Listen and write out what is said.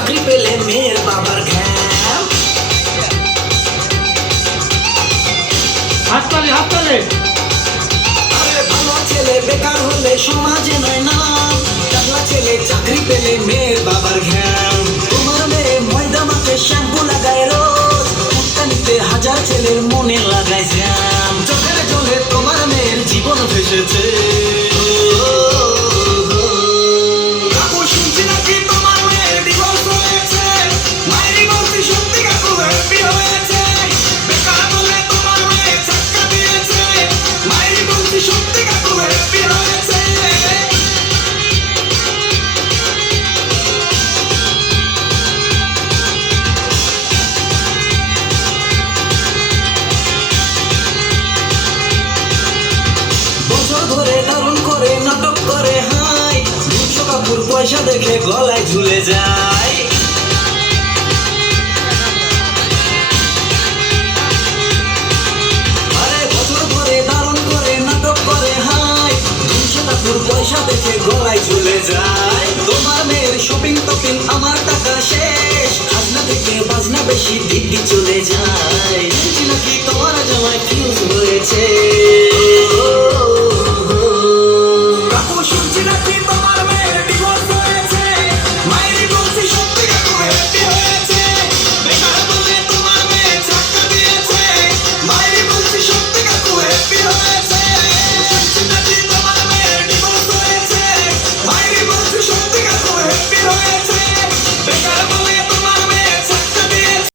চাকরি পেলে মেয়ের বাবার ঘ্যাম। হাততালি হাততালি। আরে ভালো ছেলে বেকার হলে সমাজে নয় নাম, টাকলা ছেলে চাকরি পেলে মেয়ের বাবার ঘ্যাম। তোমার মেয়ে ময়দা মাখে শ্যাম্পু লাগায় রোজ, ফুটকানিতে হাজার ছেলের মনে লাগায় জ্যাম। চোখের জলে তোমার মেয়ের জীবন ভেসেছে। কাকু শুনছি নাকি তোমার মেয়ের ডিভোর্স হয়েছে, মায়েরই বলছি সত্যি কাকু হ্যাপি হয়েছে। বেকার বলে তোমার মেয়ে চাক্কা দিয়েছে, মায়েরই বলছি সত্যি কাকু হ্যাপি হয়েছে। বছর ধরে ধারণ করে নাটক করে হাই, দুশো কাপুর পয়সা দেখে গলায় ঝুলে যায়। আরে বছর ধরে ধারণ করে নাটক করে হাই, দুশো কাপুর পয়সা দেখে গলায় ঝুলে যায়। তোমার মেয়ের শপিং টপিং আমার টাকা শেষ, খাজনা থেকে বাজনা বেশি দিব্যি চলে যায়।